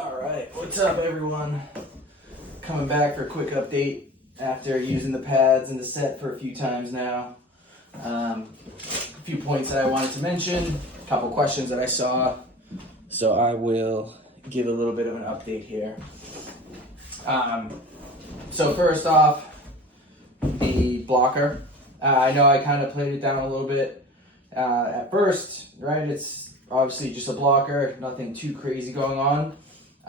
Alright, what's up everyone? Coming back for a quick update after using the pads and the set for a few times now. A few points that I wanted to mention, a couple questions that I saw. So I will give a little bit of an update here. So first off, the blocker. I know I kind of played it down a little bit at first, right? It's obviously just a blocker, nothing too crazy going on.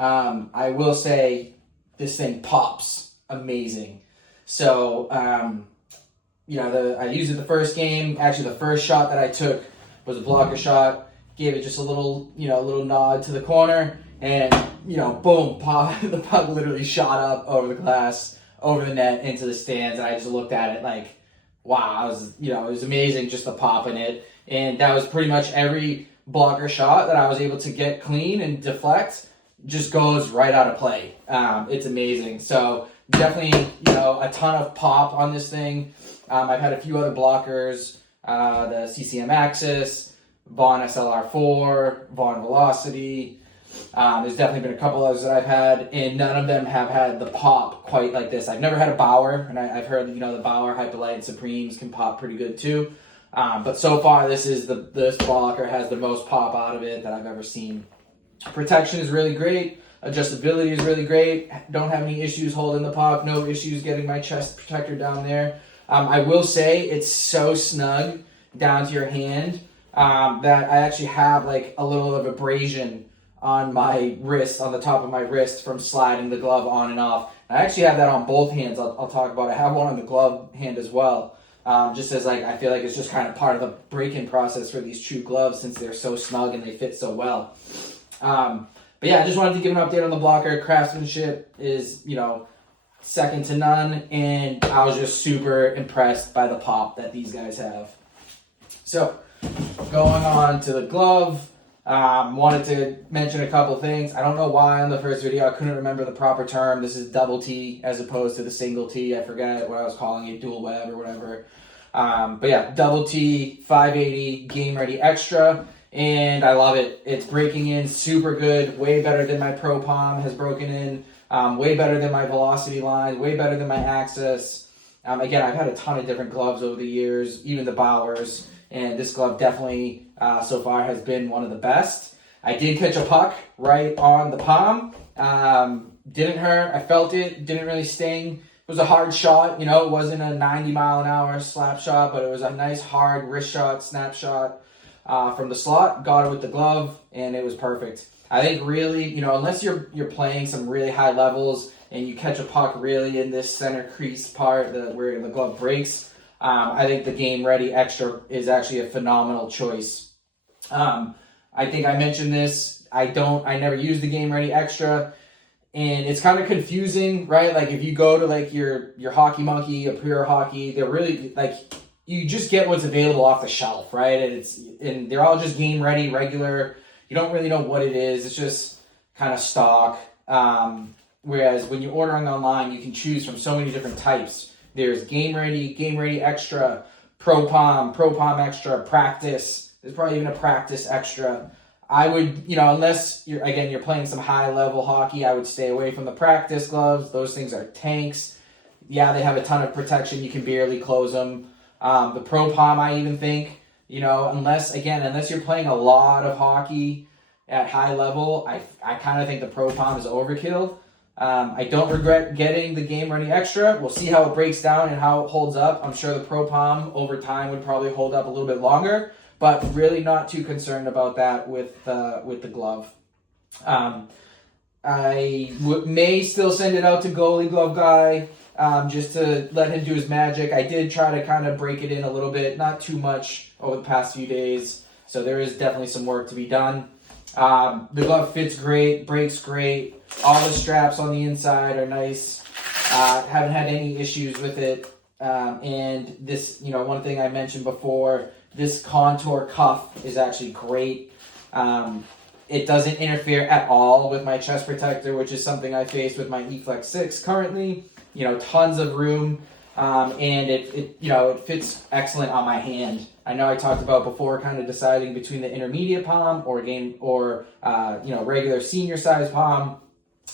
I will say this thing pops amazing. So, I used it the first game. Actually, the first shot that I took was a blocker shot. Gave it just a little nod to the corner, and boom, pop! The puck literally shot up over the glass, over the net, into the stands, and I just looked at it like, wow! It was amazing, just the pop in it, and that was pretty much every blocker shot that I was able to get clean and deflect. Just goes right out of play. It's amazing. So definitely, a ton of pop on this thing. I've had a few other blockers, the CCM Axis, Vaughn SLR4, Vaughn Velocity. There's definitely been a couple others that I've had, and none of them have had the pop quite like this. I've never had a Bauer, and I've heard the Bauer Hyperlight and Supremes can pop pretty good too. But so far, this blocker has the most pop out of it that I've ever seen. Protection is really great. Adjustability is really great. Don't have any issues holding the puck. No issues getting my chest protector down there. I will say it's so snug down to your hand that I actually have like a little of abrasion on my wrist, on the top of my wrist from sliding the glove on and off. I actually have that on both hands. I'll talk about it. I have one on the glove hand as well. Just as I feel like it's just kind of part of the break-in process for these true gloves since they're so snug and they fit so well. But yeah, I just wanted to give an update on the blocker. Craftsmanship is, second to none, and I was just super impressed by the pop that these guys have. So, going on to the glove, wanted to mention a couple things. I don't know why on the first video I couldn't remember the proper term. This is double T as opposed to the single T. I forget what I was calling it, dual web or whatever. But yeah, double T, 580, game ready extra. And I love it. It's breaking in super good, way better than my Pro Palm has broken in, way better than my Velocity line, way better than my Axis. Again, I've had a ton of different gloves over the years, even the Bauers, and this glove definitely so far has been one of the best. I did catch a puck right on the palm. Didn't hurt. I felt it. Didn't really sting. It was a hard shot. It wasn't a 90-mile-an-hour slap shot, but it was a nice hard wrist shot, snap shot. From the slot, got it with the glove, and it was perfect. I think really, unless you're playing some really high levels and you catch a puck really in this center crease part where the glove breaks, I think the Game Ready Extra is actually a phenomenal choice. I think I mentioned this. I never use the Game Ready Extra, and it's kind of confusing, right? Like if you go to like your Hockey Monkey, a Pure Hockey, they're really like, you just get what's available off the shelf, right? And they're all just game ready, regular. You don't really know what it is. It's just kind of stock. Whereas when you're ordering online, you can choose from so many different types. There's game ready extra, Pro Palm extra, practice. There's probably even a practice extra. I would, unless you're playing some high level hockey, I would stay away from the practice gloves. Those things are tanks. Yeah, they have a ton of protection. You can barely close them. The Pro Palm, I even think, unless you're playing a lot of hockey at high level, I kind of think the Pro Palm is overkill. I don't regret getting the Game Ready Extra. We'll see how it breaks down and how it holds up. I'm sure the Pro Palm over time would probably hold up a little bit longer, but really not too concerned about that with the glove. I may still send it out to Goalie Glove Guy. Just to let him do his magic. I did try to kind of break it in a little bit, not too much over the past few days. So there is definitely some work to be done. The glove fits great, breaks great. All the straps on the inside are nice. Haven't had any issues with it. And this, one thing I mentioned before, this contour cuff is actually great. It doesn't interfere at all with my chest protector, which is something I face with my E-Flex 6 currently. Tons of room and it fits excellent on my hand. I know I talked about before, kind of deciding between the intermediate palm or regular senior size palm.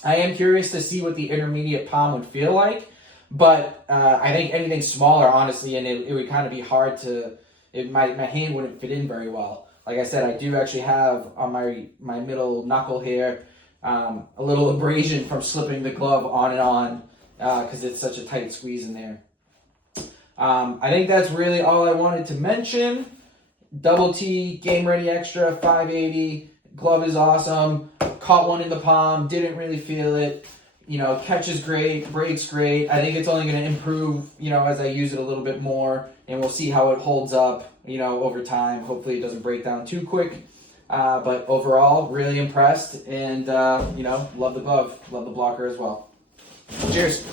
I am curious to see what the intermediate palm would feel like, but I think anything smaller, honestly, and it would kind of be hard to. My hand wouldn't fit in very well. Like I said, I do actually have on my middle knuckle here a little abrasion from slipping the glove on and on because it's such a tight squeeze in there. I think that's really all I wanted to mention. Double T, Game Ready Extra, 580. Glove is awesome. Caught one in the palm, didn't really feel it. Catches great, breaks great. I think it's only going to improve, as I use it a little bit more, and we'll see how it holds up, over time. Hopefully it doesn't break down too quick. But overall, really impressed, and, love the glove, love the blocker as well. Cheers.